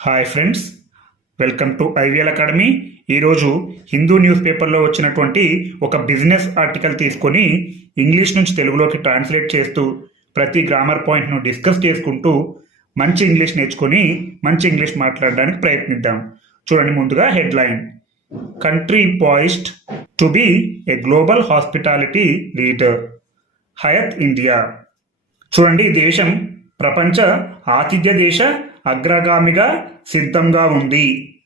Hi friends welcome to IVL academy ఈరోజు Hindu news పేపర్లో వచ్చినటువంటి ఒక బిజినెస్ ఆర్టికల్ తీసుకొని ఇంగ్లీష్ నుంచి తెలుగులోకి ట్రాన్స్లేట్ చేస్తూ ప్రతి గ్రామర్ పాయింట్ను డిస్కస్ చేసుకుంటూ మంచి ఇంగ్లీష్ నేర్చుకొని మంచి ఇంగ్లీష్ మాట్లాడడానికి ప్రయత్నిద్దాం. చూడండి ముందుగా headline country poised to be a global hospitality leader Hyatt India చూడండి దేశం ప్రపంచ ఆతిథ్య దేశ అగ్రగామిగా సిద్ధంగా ఉంది.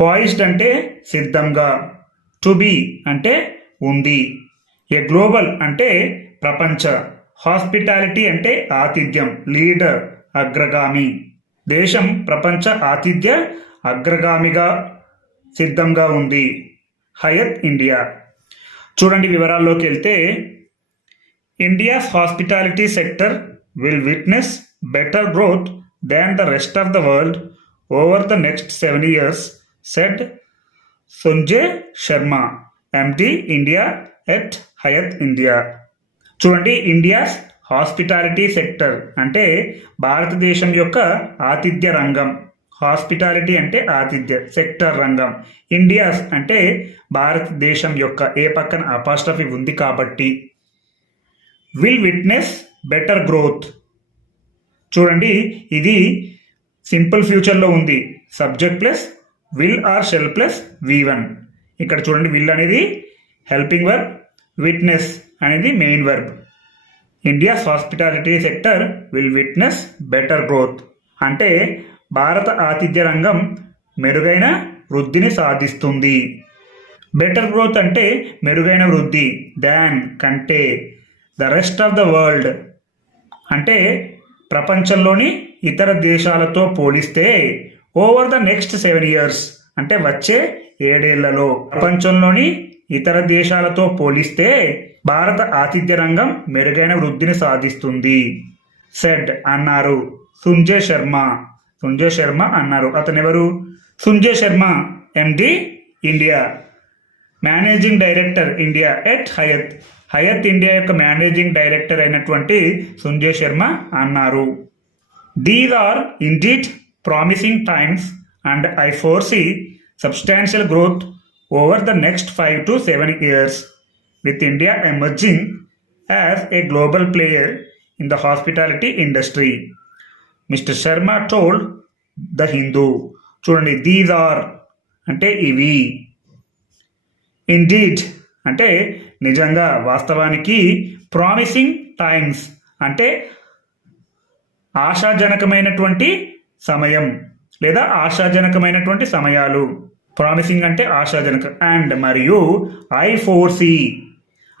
పాయిస్డ్ అంటే సిద్ధంగా టు బి అంటే ఉంది. ఏ గ్లోబల్ అంటే ప్రపంచ హాస్పిటాలిటీ అంటే ఆతిథ్యం లీడర్ అగ్రగామి. దేశం ప్రపంచ ఆతిథ్య అగ్రగామిగా సిద్ధంగా ఉంది. హయత్ ఇండియా చూడండి వివరాల్లోకి వెళ్తే India's hospitality sector will witness better growth than the rest of the world over the next seven years, said Sanjay Sharma, MD India at Hyatt India. చూడండి ఇండియాస్ హాస్పిటాలిటీ సెక్టర్ అంటే భారతదేశం యొక్క ఆతిథ్య రంగం. హాస్పిటాలిటీ అంటే ఆతిథ్య సెక్టర్ రంగం. India's అంటే భారతదేశం యొక్క ఏ పక్కన అపాస్ట్రఫీ ఉంది కాబట్టి. విల్ విట్నెస్ బెటర్ గ్రోత్ చూడండి ఇది సింపుల్ ఫ్యూచర్లో ఉంది. Subject plus will or shall plus V one. ఇక్కడ చూడండి విల్ అనేది హెల్పింగ్ వర్బ్ విట్నెస్ అనేది main verb. India's hospitality sector will witness better growth. అంటే భారత ఆతిథ్య రంగం మెరుగైన వృద్ధిని సాధిస్తుంది. బెటర్ గ్రోత్ అంటే మెరుగైన వృద్ధి దాన్ కంటే the rest of the world. అంటే ప్రపంచంలోని ఇతర దేశాలతో పోలిస్తే over the next seven years అంటే వచ్చే ఏడేళ్ళలో ప్రపంచంలోని ఇతర దేశాలతో పోలిస్తే భారత ఆతిథ్య రంగం మెరుగైన వృద్ధిని సాధిస్తుంది. సెడ్ అన్నారు సుంజయ్ శర్మ. సుంజయ్ శర్మ అన్నారు. అతను ఎవరు? Sunjay Sharma MD India managing director India at Hyatt Hyatt India యొక్క మేనేజింగ్ డైరెక్టర్ అయినటువంటి సుంజయ్ శర్మ అన్నారు. These are indeed promising times and I foresee substantial growth over the next five to seven years with India emerging as a global player in the hospitality industry mister Sharma told the Hindu చూడండి these are అంటే ఇవి. Indeed అంటే నిజంగా వాస్తవానికి promising times అంటే ఆశాజనకమైనటువంటి సమయం లేదా ఆశాజనకమైనటువంటి సమయాలు. ప్రామిసింగ్ అంటే ఆశాజనక అండ్ మరియు ఐ ఫోర్సీ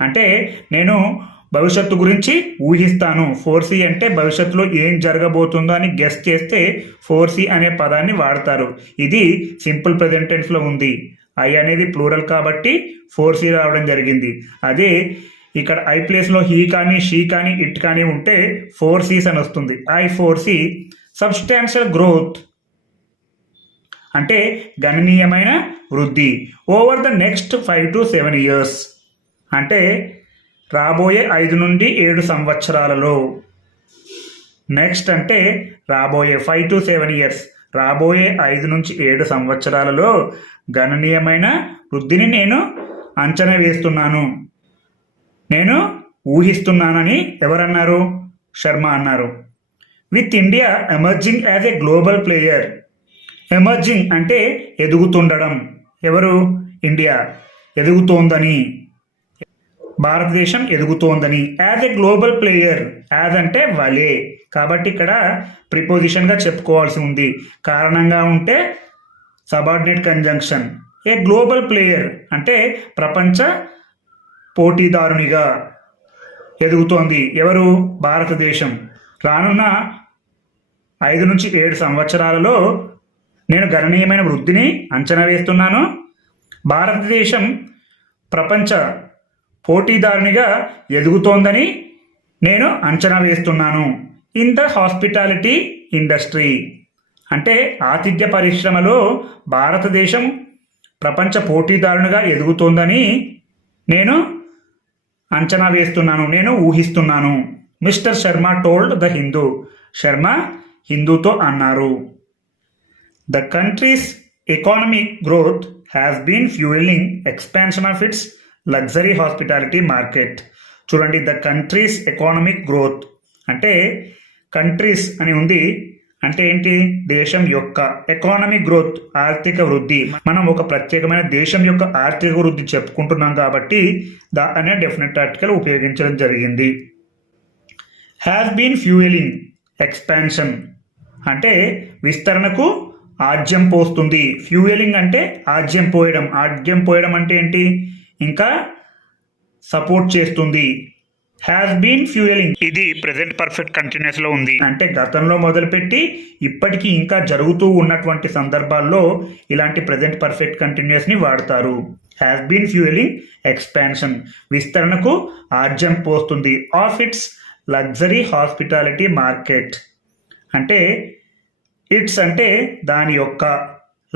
అంటే నేను భవిష్యత్తు గురించి ఊహిస్తాను. ఫోర్సీ అంటే భవిష్యత్తులో ఏం జరగబోతుందో అని గెస్ట్ చేస్తే ఫోర్సీ అనే పదాన్ని వాడతారు. ఇది సింపుల్ ప్రజెంటెన్స్లో ఉంది. ఐ అనేది ప్లూరల్ కాబట్టి ఫోర్ సి రావడం జరిగింది. అదే ఇక్కడ ఐ ప్లేస్లో హీ కానీ షీ కానీ ఇట్ కానీ ఉంటే ఫోర్ సీస్ అని వస్తుంది. I foresee substantial growth అంటే గణనీయమైన వృద్ధి over the next five to seven years అంటే రాబోయే ఐదు నుండి ఏడు సంవత్సరాలలో. నెక్స్ట్ అంటే రాబోయే ఫైవ్ టు సెవెన్ ఇయర్స్ రాబోయే ఐదు నుంచి ఏడు సంవత్సరాలలో గణనీయమైన వృద్ధిని నేను అంచనా వేస్తున్నాను. నేను ఊహిస్తున్నానని ఎవరన్నారు? శర్మ అన్నారు. With India emerging as a global player. Emerging అంటే ఎదుగుతుండడం. ఎవరు? ఇండియా. ఎదుగుతోందని. భారతదేశం ఎదుగుతోందని. As a global player. As అంటే వలే. కాబట్టి ఇక్కడ ప్రిపోజిషన్గా చెప్పుకోవాల్సి ఉంది. కారణంగా ఉంటే subordinate conjunction a global player అంటే ప్రపంచ పోటీదారునిగా ఎదుగుతోంది. ఎవరు? భారతదేశం. రానున్న ఐదు నుంచి ఏడు సంవత్సరాలలో నేను గణనీయమైన వృద్ధిని అంచనా వేస్తున్నాను. భారతదేశం ప్రపంచ పోటీదారునిగా ఎదుగుతోందని నేను అంచనా వేస్తున్నాను. In the hospitality industry. అంటే ఆతిథ్య పరిశ్రమలో భారతదేశం ప్రపంచ పోటీదారునిగా ఎదుగుతోందని నేను అంచనా వేస్తున్నాను నేను ఊహిస్తున్నాను. Mister Sharma told the Hindu. Sharma హిందూతో అన్నారు. The country's economic growth has been fuelling expansion of its luxury hospitality market. చూడండి ద కంట్రీస్ ఎకానమిక్ గ్రోత్. అంటే కంట్రీస్ అని ఉంది అంటే ఏంటి? దేశం యొక్క ఎకానమిక్ గ్రోత్ ఆర్థిక వృద్ధి. మనం ఒక ప్రత్యేకమైన దేశం యొక్క ఆర్థిక వృద్ధి చెప్పుకుంటున్నాం కాబట్టి ద అనే డెఫినెట్ ఆర్టికల్ ఉపయోగించడం జరిగింది. హ్యాస్ బీన్ ఫ్యూయలింగ్ ఎక్స్పాన్షన్ అంటే విస్తరణకు ఆజ్యం పోస్తుంది. ఫ్యూయలింగ్ అంటే ఆజ్యం పోయడం. ఆజ్యం పోయడం అంటే ఏంటి? ఇంకా సపోర్ట్ చేస్తుంది. హ్యాస్ బీన్ ఫ్యూయలింగ్ ఇది ప్రెసెంట్ పర్ఫెక్ట్ కంటిన్యూస్లో ఉంది. అంటే గతంలో మొదలుపెట్టి ఇప్పటికీ ఇంకా జరుగుతూ ఉన్నటువంటి సందర్భాల్లో ఇలాంటి ప్రెసెంట్ పర్ఫెక్ట్ కంటిన్యూస్ని వాడతారు. హ్యాస్ బీన్ ఫ్యూయలింగ్ ఎక్స్పాన్షన్ విస్తరణకు ఆజ్యం పోస్తుంది. Of its luxury hospitality market అంటే ఇట్స్ అంటే దాని యొక్క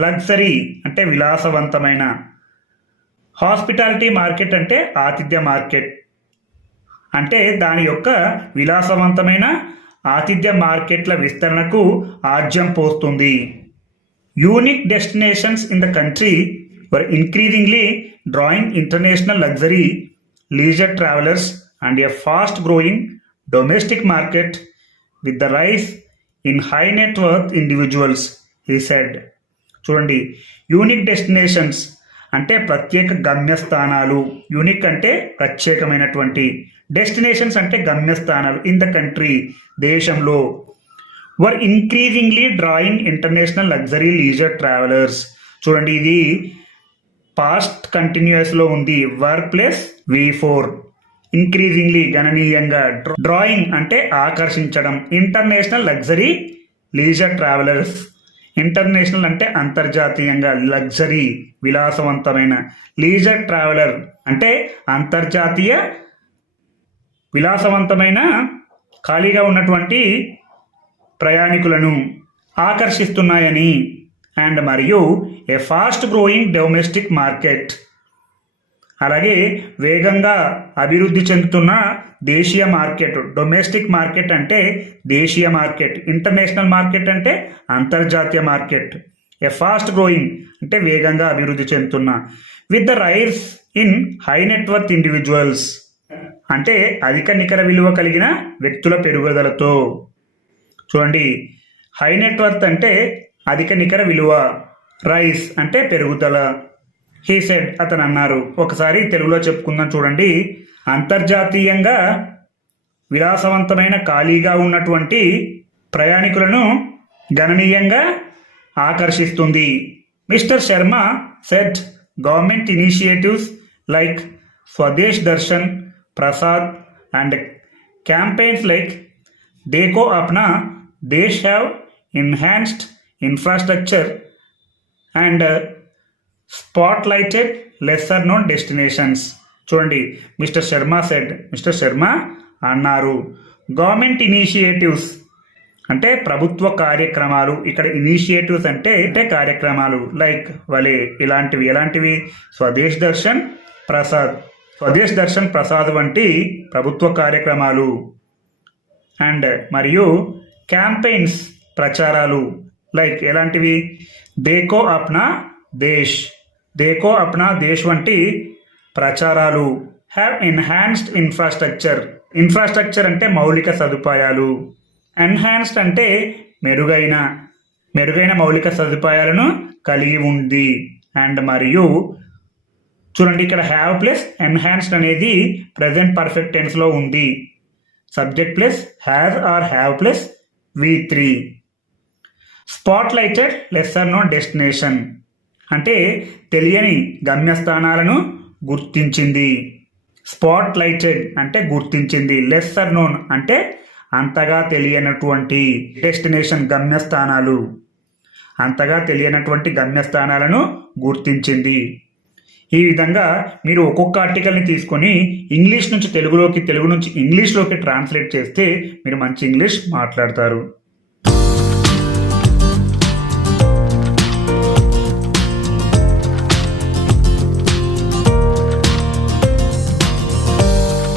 లగ్జరీ అంటే విలాసవంతమైన. హాస్పిటాలిటీ మార్కెట్ అంటే ఆతిథ్య మార్కెట్ అంటే దాని యొక్క విలాసవంతమైన ఆతిథ్య మార్కెట్ల విస్తరణకు ఆజ్యం పోస్తుంది. Unique destinations in the country were increasingly drawing international luxury leisure travellers and a fast growing domestic market with the rise in high net worth individuals he said చూడండి యూనిక్ డెస్టినేషన్స్ అంటే ప్రత్యేక గమ్యస్థానాలు. యూనిక్ అంటే ప్రత్యేకమైనటువంటి. Destinations అంటే గమ్యస్థానాలు in the country దేశంలో. Were increasingly drawing international luxury leisure travellers చూడండి ఇది past కంటిన్యూస్లో ఉంది. Were plus V four increasingly గణనీయంగా డ్రాయింగ్ అంటే ఆకర్షించడం. International luxury leisure travellers international అంటే అంతర్జాతీయంగా లగ్జరీ విలాసవంతమైన. లీజర్ ట్రావెలర్ అంటే అంతర్జాతీయ విలాసవంతమైన ఖాళీగా ఉన్నటువంటి ప్రయాణికులను ఆకర్షిస్తున్నాయని అండ్ మరియు a fast growing domestic market. అలాగే వేగంగా అభివృద్ధి చెందుతున్న దేశీయ మార్కెట్. డొమెస్టిక్ మార్కెట్ అంటే దేశీయ మార్కెట్. ఇంటర్నేషనల్ మార్కెట్ అంటే అంతర్జాతీయ మార్కెట్. ఏ ఫాస్ట్ గ్రోయింగ్ అంటే వేగంగా అభివృద్ధి చెందుతున్న. With the rise in high net worth individuals. అంటే అధిక నికర విలువ కలిగిన వ్యక్తుల పెరుగుదలతో. చూడండి హై నెట్వర్త్ అంటే అధిక నికర విలువ రైస్ అంటే పెరుగుదల. హీ సెడ్ అతను అన్నారు. ఒకసారి తెలుగులో చెప్పుకుందాం చూడండి. అంతర్జాతీయంగా విలాసవంతమైన ఖాళీగా ఉన్నటువంటి ప్రయాణికులను గణనీయంగా ఆకర్షిస్తుంది. Mister Sharma said government initiatives like Swadesh Darshan Prasad and campaigns like Dekho Apna Desh have enhanced infrastructure and spotlighted lesser known destinations చూడండి mister Sharma said mister Sharma అన్నారు. గవర్నమెంట్ ఇనిషియేటివ్స్ అంటే ప్రభుత్వ కార్యక్రమాలు. ఇక్కడ ఇనిషియేటివ్స్ అంటే అంటే కార్యక్రమాలు. Like వలే ఇలాంటివి ఎలాంటివి? స్వదేశ్ దర్శన్ ప్రసాద్ స్వదేశ్ దర్శన్ ప్రసాద్ వంటి ప్రభుత్వ కార్యక్రమాలు. అండ్ మరియు క్యాంపెయిన్స్ ప్రచారాలు. లైక్ ఎలాంటివి? దేకో అప్నా దేశ్. దేకో అప్నా దేశ్ వంటి ప్రచారాలు. Have enhanced infrastructure. ఇన్ఫ్రాస్ట్రక్చర్ అంటే మౌలిక సదుపాయాలు. ఎన్హాన్స్డ్ అంటే మెరుగైన. మెరుగైన మౌలిక సదుపాయాలను కలిగి ఉంది. అండ్ మరియు చూడండి ఇక్కడ హ్యావ్ ప్లస్ ఎన్హాన్స్డ్ అనేది ప్రజెంట్ పర్ఫెక్ట్ టెన్స్లో ఉంది. Subject plus have or have plus V three spotlighted lesser known destination అంటే తెలియని గమ్యస్థానాలను గుర్తించింది. స్పాట్ లైటెడ్ అంటే గుర్తించింది లెస్సర్ నోన్ అంటే అంతగా తెలియనటువంటి డెస్టినేషన్ గమ్యస్థానాలు. అంతగా తెలియనటువంటి గమ్యస్థానాలను గుర్తించింది. ఈ విధంగా మీరు ఒక్కొక్క ఆర్టికల్ని తీసుకొని ఇంగ్లీష్ నుంచి తెలుగులోకి తెలుగు నుంచి ఇంగ్లీష్లోకి ట్రాన్స్లేట్ చేస్తే మీరు మంచి ఇంగ్లీష్ మాట్లాడతారు.